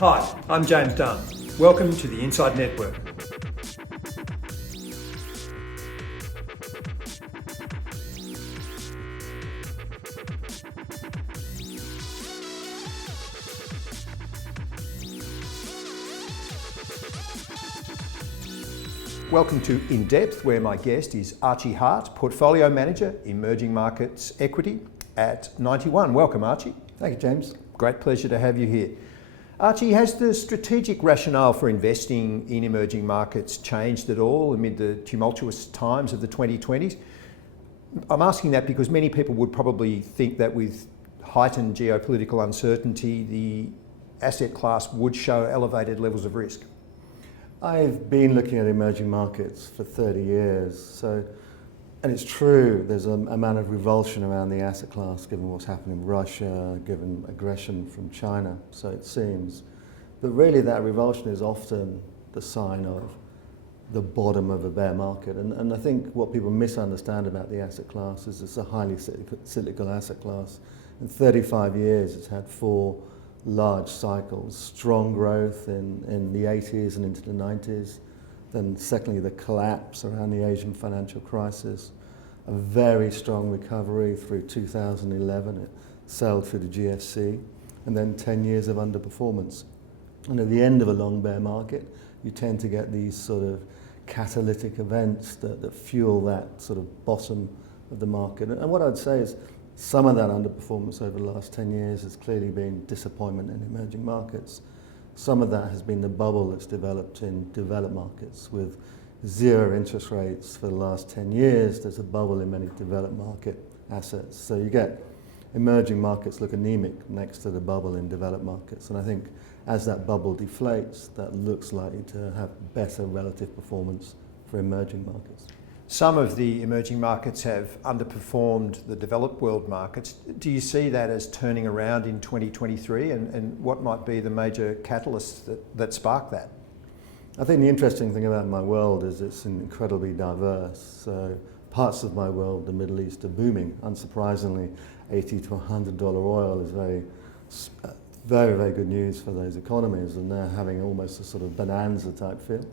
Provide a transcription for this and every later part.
Hi, I'm James Dunn. Welcome to the Inside Network. Welcome to INDepth, where my guest is Archie Hart, Portfolio Manager, Emerging Markets Equity at 91. Welcome, Archie. Thank you, James. Great pleasure to have you here. Archie, has the strategic rationale for investing in emerging markets changed at all amid the tumultuous times of the 2020s? I'm asking that because many people would probably think that with heightened geopolitical uncertainty, the asset class would show elevated levels of risk. I've been looking at emerging markets for 30 years, and it's true, there's an amount of revulsion around the asset class given what's happened in Russia, given aggression from China, so it seems. But really that revulsion is often the sign of the bottom of a bear market. And I think what people misunderstand about the asset class is it's a highly cyclical asset class. In 35 years, it's had 4 large cycles, strong growth in the 80s and into the 90s. Then secondly, the collapse around the Asian financial crisis, a very strong recovery through 2011, it sailed through the GFC, and then 10 years of underperformance. And at the end of a long bear market, you tend to get these sort of catalytic events that fuel that sort of bottom of the market. And what I'd say is some of that underperformance over the last 10 years has clearly been disappointment in emerging markets. Some of that has been the bubble that's developed in developed markets with 0 interest rates for the last 10 years. There's a bubble in many developed market assets. So you get emerging markets look anemic next to the bubble in developed markets. And I think as that bubble deflates, that looks likely to have better relative performance for emerging markets. Some of the emerging markets have underperformed the developed world markets. Do you see that as turning around in 2023 and what might be the major catalysts that spark that? I think the interesting thing about my world is it's incredibly diverse. So parts of my world, the Middle East, are booming. Unsurprisingly, $80 to $100 oil is very, very good news for those economies, and they're having almost a sort of bonanza type feel.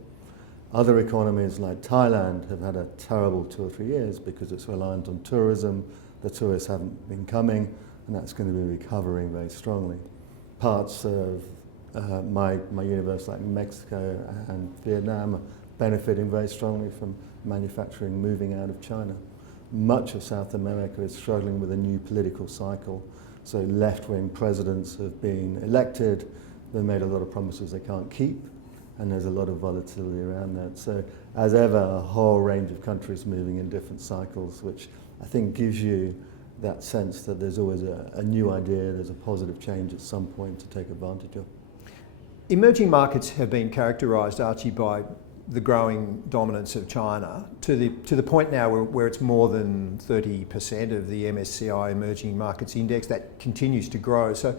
Other economies like Thailand have had a terrible 2 or 3 years because it's reliant on tourism. The tourists haven't been coming, and that's going to be recovering very strongly. Parts of my universe like Mexico and Vietnam are benefiting very strongly from manufacturing moving out of China. Much of South America is struggling with a new political cycle. So left-wing presidents have been elected. They've made a lot of promises they can't keep, and there's a lot of volatility around that. So as ever, a whole range of countries moving in different cycles, which I think gives you that sense that there's always a new idea, there's a positive change at some point to take advantage of. Emerging markets have been characterised, Archie, by the growing dominance of China to the point now where it's more than 30% of the MSCI Emerging Markets Index. That continues to grow. So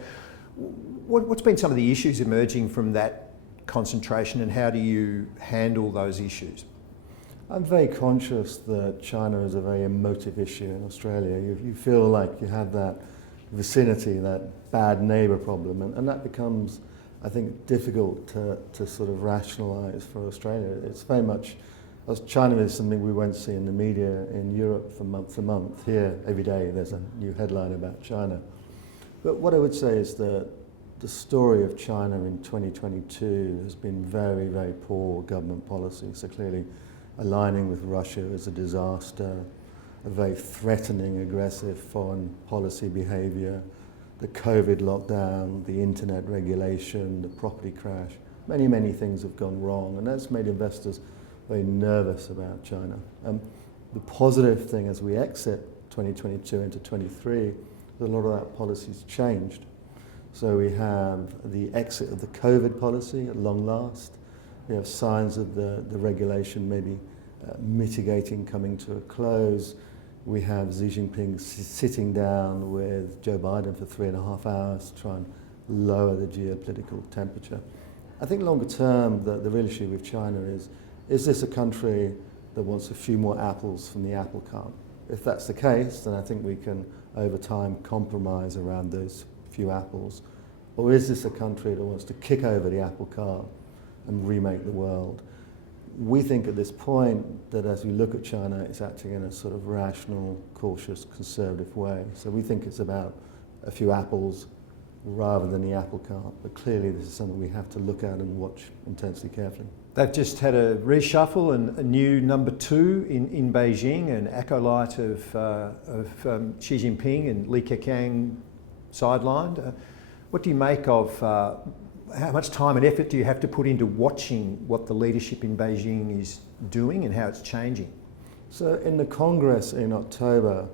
what's been some of the issues emerging from that concentration, and how do you handle those issues? I'm very conscious that China is a very emotive issue in Australia. You feel like you have that vicinity, that bad neighbour problem, and that becomes, I think, difficult to sort of rationalise for Australia. It's very much, China is something we won't see in the media in Europe from month to month. Here, every day, there's a new headline about China. But what I would say is that the story of China in 2022 has been very, very poor government policy. So clearly aligning with Russia is a disaster, a very threatening, aggressive foreign policy behaviour, the COVID lockdown, the internet regulation, the property crash. Many, many things have gone wrong, and that's made investors very nervous about China. The positive thing as we exit 2022 into 23, a lot of that policy's changed. So we have the exit of the COVID policy at long last. We have signs of the regulation maybe mitigating, coming to a close. We have Xi Jinping sitting down with Joe Biden for 3.5 hours to try and lower the geopolitical temperature. I think longer term, the real issue with China is this a country that wants a few more apples from the apple cart? If that's the case, then I think we can, over time, compromise around those few apples. Or is this a country that wants to kick over the apple cart and remake the world? We think at this point that as we look at China, it's acting in a sort of rational, cautious, conservative way. So we think it's about a few apples rather than the apple cart. But clearly this is something we have to look at and watch intensely carefully. They've just had a reshuffle and a new number 2 in Beijing, an acolyte of Xi Jinping, and Li Keqiang sidelined. What do you make of how much time and effort do you have to put into watching what the leadership in Beijing is doing and how it's changing? So in the Congress in October,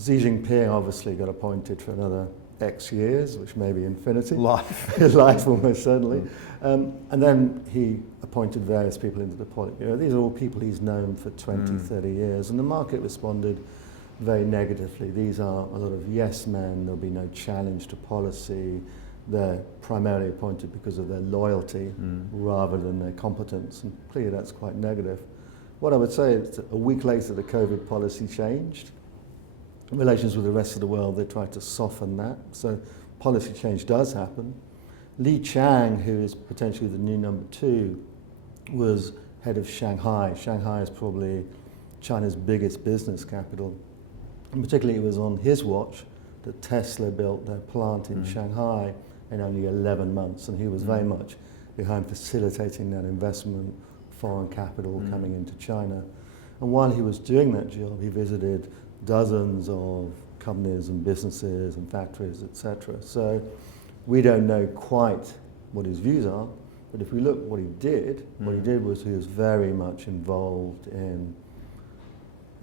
Xi Jinping obviously got appointed for another X years, which may be infinity. Life. Life almost certainly. And then he appointed various people into the Politburo. These are all people he's known for 20, 30 years. And the market responded very negatively. These are a lot of yes men. There'll be no challenge to policy. They're primarily appointed because of their loyalty rather than their competence. And clearly that's quite negative. What I would say is a week later the COVID policy changed. In relations with the rest of the world, they tried to soften that. So policy change does happen. Li Qiang, who is potentially the new number 2, was head of Shanghai. Shanghai is probably China's biggest business capital. And particularly it was on his watch that Tesla built their plant in Shanghai in only 11 months. And he was very much behind facilitating that investment, foreign capital coming into China. And while he was doing that job, he visited dozens of companies and businesses and factories, etc. So we don't know quite what his views are, but if we look what he did was he was very much involved in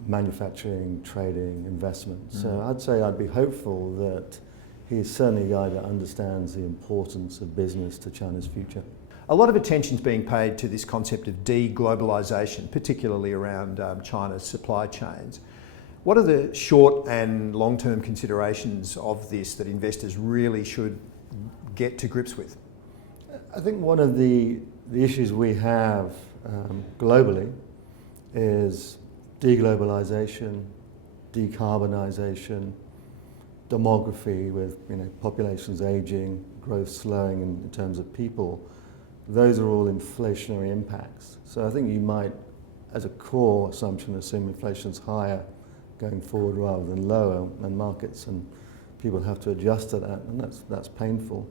manufacturing, trading, investment. So I'd say I'd be hopeful that he's certainly a guy that understands the importance of business to China's future. A lot of attention's being paid to this concept of de-globalisation, particularly around China's supply chains. What are the short and long-term considerations of this that investors really should get to grips with? I think one of the issues we have globally is deglobalization, decarbonisation, demography with populations aging, growth slowing in terms of people. Those are all inflationary impacts. So I think you might, as a core assumption, assume inflation's higher going forward rather than lower, and markets and people have to adjust to that, and that's painful.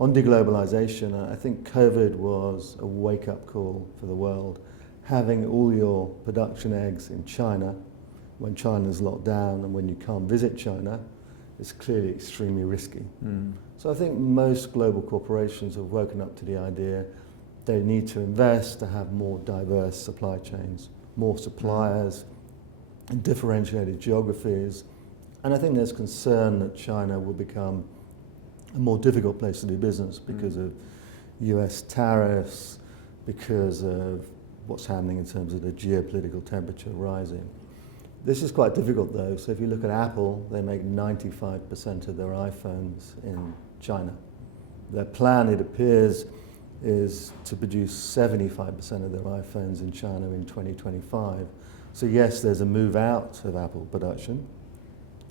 On deglobalization, I think COVID was a wake-up call for the world. Having all your production eggs in China when China's locked down and when you can't visit China is clearly extremely risky. So I think most global corporations have woken up to the idea they need to invest to have more diverse supply chains, more suppliers, and differentiated geographies. And I think there's concern that China will become a more difficult place to do business because of US tariffs, because of what's happening in terms of the geopolitical temperature rising. This is quite difficult though. So if you look at Apple, they make 95% of their iPhones in China. Their plan, it appears, is to produce 75% of their iPhones in China in 2025. So yes, there's a move out of Apple production,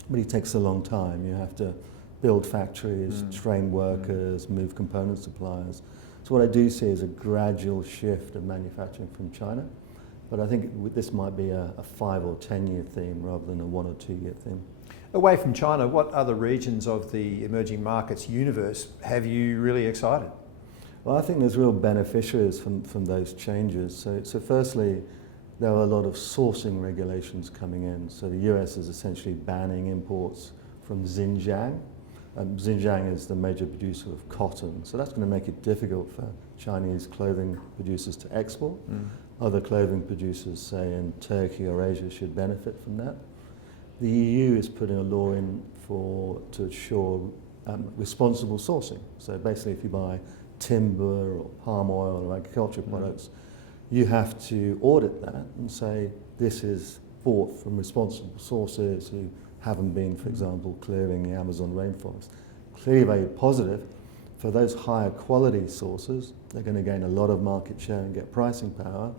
but it takes a long time. You have to build factories, train workers, move component suppliers. So what I do see is a gradual shift of manufacturing from China, but I think this might be a 5 or 10 year theme rather than a 1 or 2 year theme. Away from China, what other regions of the emerging markets universe have you really excited? Well, I think there's real beneficiaries from those changes. So firstly, there are a lot of sourcing regulations coming in. So the US is essentially banning imports from Xinjiang. Xinjiang is the major producer of cotton. So that's going to make it difficult for Chinese clothing producers to export. Other clothing producers, say in Turkey or Asia, should benefit from that. The EU is putting a law in to ensure responsible sourcing. So basically if you buy timber or palm oil or agricultural products, you have to audit that and say this is bought from responsible sources who haven't been, for example, clearing the Amazon rainforest. Clearly very positive. For those higher quality sources, they're going to gain a lot of market share and get pricing power.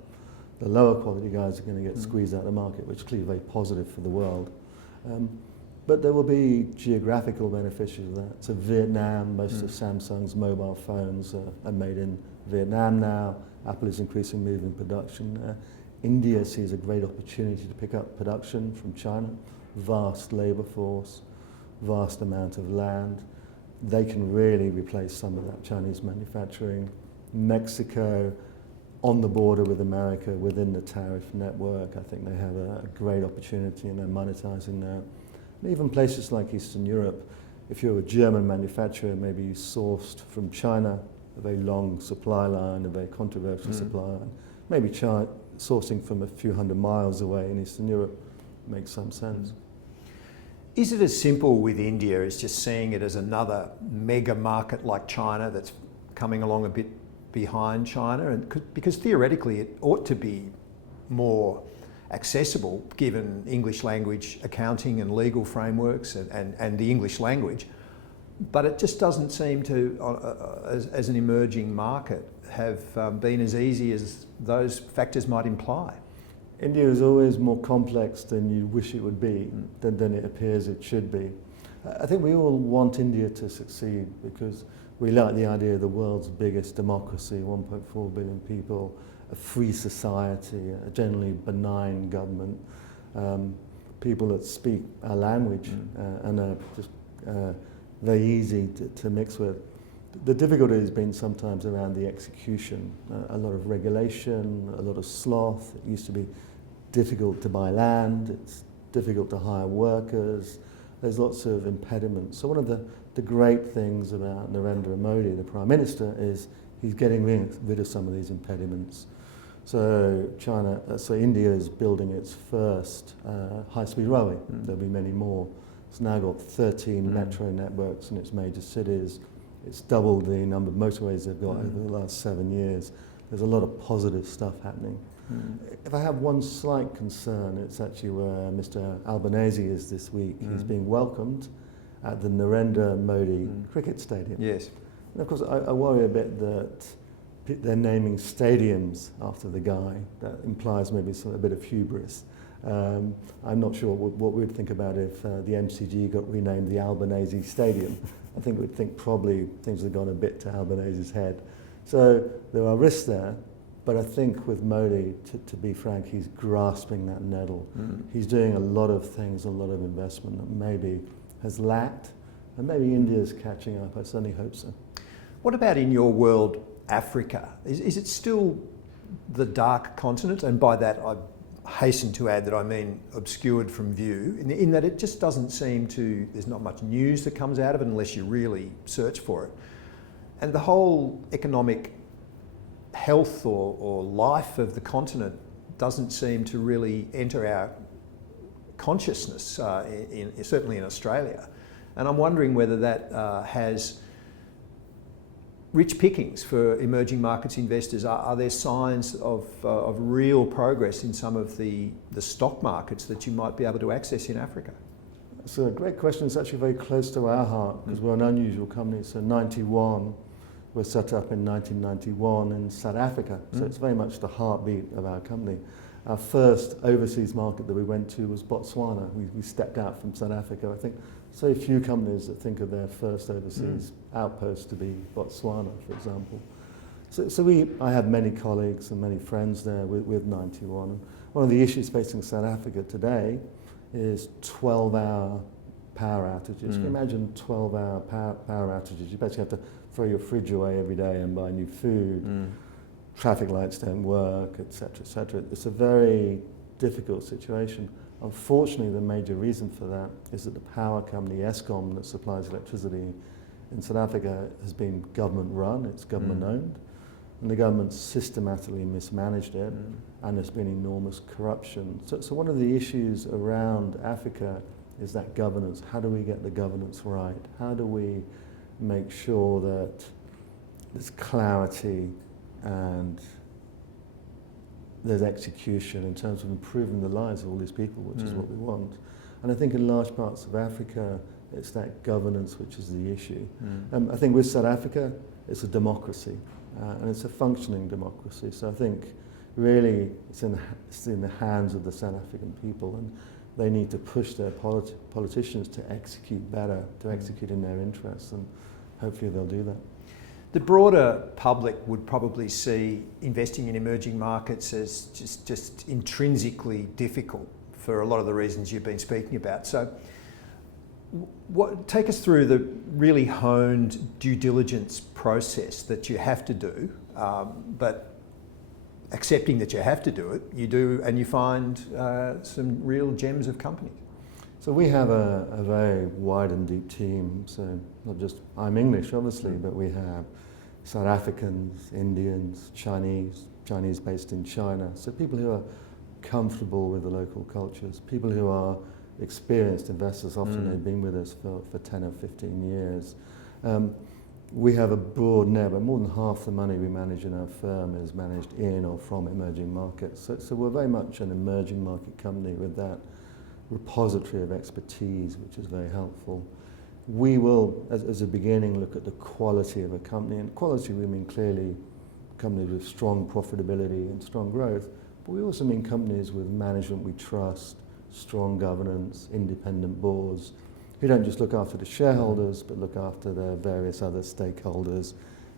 The lower quality guys are going to get squeezed out of the market, which is clearly very positive for the world. But there will be geographical beneficiaries of that. So Vietnam, most of Samsung's mobile phones are made in Vietnam now. Apple is increasingly moving production there. India sees a great opportunity to pick up production from China. Vast labour force, vast amount of land. They can really replace some of that Chinese manufacturing. Mexico, on the border with America, within the tariff network, I think they have a great opportunity and they're monetizing now. And even places like Eastern Europe, if you're a German manufacturer, maybe you sourced from China, a very long supply line, a very controversial supply line, maybe sourcing from a few hundred miles away in Eastern Europe makes some sense. Is it as simple with India as just seeing it as another mega market like China that's coming along a bit behind China? And because theoretically it ought to be more accessible given English language accounting and legal frameworks and the English language, but it just doesn't seem to, as an emerging market, have been as easy as those factors might imply. India is always more complex than you wish it would be, than it appears it should be. I think we all want India to succeed because we like the idea of the world's biggest democracy, 1.4 billion people, a free society, a generally benign government, people that speak our language and are just very easy to mix with. The difficulty has been sometimes around the execution, a lot of regulation, a lot of sloth. It used to be difficult to buy land, it's difficult to hire workers, there's lots of impediments. So one of the great things about Narendra Modi, the Prime Minister, is he's getting rid of some of these impediments. So India is building its first high-speed railway. There'll be many more. It's now got 13 metro networks in its major cities. It's doubled the number of motorways they've got over the last 7 years. There's a lot of positive stuff happening. If I have one slight concern, it's actually where Mr. Albanese is this week. He's being welcomed at the Narendra Modi cricket stadium. Yes. And of course, I worry a bit that they're naming stadiums after the guy. That implies maybe a bit of hubris. I'm not sure what we'd think about if the MCG got renamed the Albanese Stadium. I think we'd think probably things have gone a bit to Albanese's head. So there are risks there, but I think with Modi, to be frank, he's grasping that nettle. He's doing a lot of things, a lot of investment that maybe has lacked, and maybe India's catching up. I certainly hope so. What about in your world, Africa? Is it still the dark continent? And by that I hasten to add that I mean obscured from view, in that it just doesn't seem to, there's not much news that comes out of it unless you really search for it. And the whole economic health or life of the continent doesn't seem to really enter our consciousness, certainly in Australia. And I'm wondering whether that has rich pickings for emerging markets investors. Are there signs of real progress in some of the stock markets that you might be able to access in Africa? It's a great question. It's actually very close to our heart because we're an unusual company. So 91, we're set up in 1991 in South Africa. So it's very much the heartbeat of our company. Our first overseas market that we went to was Botswana. We stepped out from South Africa. I think so few companies that think of their first overseas outpost to be Botswana, for example. So I have many colleagues and many friends there with 91. And one of the issues facing South Africa today is 12-hour power outages. Can you imagine 12-hour power outages? You basically have to throw your fridge away every day and buy new food. Traffic lights don't work, etc., etc. It's a very difficult situation. Unfortunately, the major reason for that is that the power company, Eskom, that supplies electricity in South Africa has been government run, it's government owned, and the government systematically mismanaged it, and there's been enormous corruption. So one of the issues around Africa is that governance. How do we get the governance right? How do we make sure that there's clarity and there's execution in terms of improving the lives of all these people, which is what we want. And I think in large parts of Africa, it's that governance which is the issue. I think with South Africa, it's a democracy, and it's a functioning democracy. So I think really it's in the hands of the South African people. And they need to push their politicians to execute better, to execute in their interests, and hopefully they'll do that. The broader public would probably see investing in emerging markets as just intrinsically difficult for a lot of the reasons you've been speaking about. So take us through the really honed due diligence process that you have to do, but accepting that you have to do it, you do, and you find some real gems of companies. So we have a very wide and deep team. So not just, I'm English obviously, but we have South Africans, Indians, Chinese based in China. So people who are comfortable with the local cultures, people who are experienced investors, often they've been with us for 10 or 15 years. We have a broad net, but more than half the money we manage in our firm is managed in or from emerging markets. So we're very much an emerging market company with that repository of expertise, which is very helpful. We will, as a beginning, look at the quality of a company. And quality, we mean clearly companies with strong profitability and strong growth, but we also mean companies with management we trust, strong governance, independent boards, who don't just look after the shareholders, but look after their various other stakeholders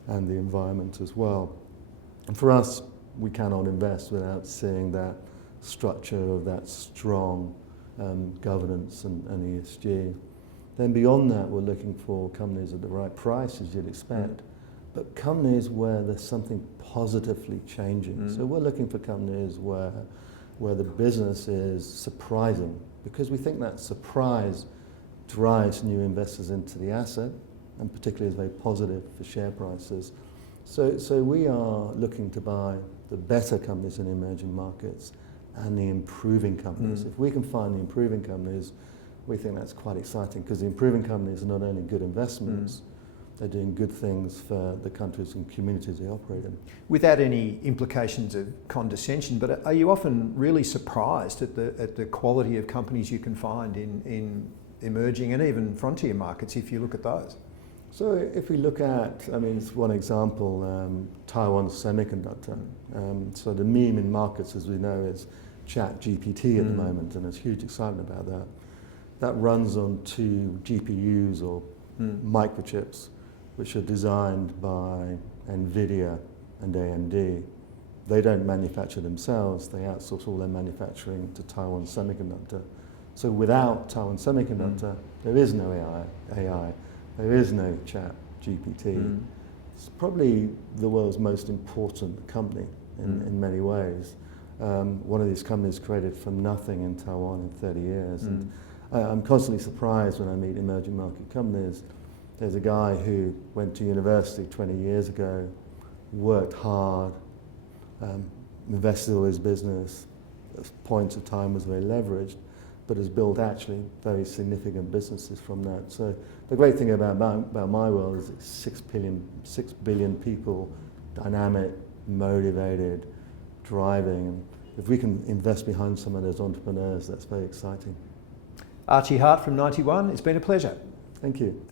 and the environment as well. And for us, we cannot invest without seeing that structure of that strong governance and ESG. Then beyond that, we're looking for companies at the right price, as you'd expect, but companies where there's something positively changing. So we're looking for companies where the business is surprising, because we think that surprise drives new investors into the asset, and particularly is very positive for share prices. So we are looking to buy the better companies in emerging markets and the improving companies. If we can find the improving companies, we think that's quite exciting, because the improving companies are not only good investments, they're doing good things for the countries and communities they operate in. Without any implications of condescension, but are you often really surprised at the quality of companies you can find in emerging and even frontier markets, if you look at those? So if we look at, I mean, it's one example, Taiwan Semiconductor. So the meme in markets, as we know, is ChatGPT at the moment, and there's huge excitement about that. That runs on 2 GPUs or microchips, which are designed by NVIDIA and AMD. They don't manufacture themselves, they outsource all their manufacturing to Taiwan Semiconductor. So without Taiwan Semiconductor, there is no AI, there is no ChatGPT. It's probably the world's most important company in many ways. One of these companies created from nothing in Taiwan in 30 years. And I'm constantly surprised when I meet emerging market companies. There's a guy who went to university 20 years ago, worked hard, invested all his business, at points of time was very leveraged, but has built actually very significant businesses from that. So the great thing about my world is it's 6 billion people, dynamic, motivated, driving. And if we can invest behind some of those entrepreneurs, that's very exciting. Archie Hart from 91, it's been a pleasure. Thank you.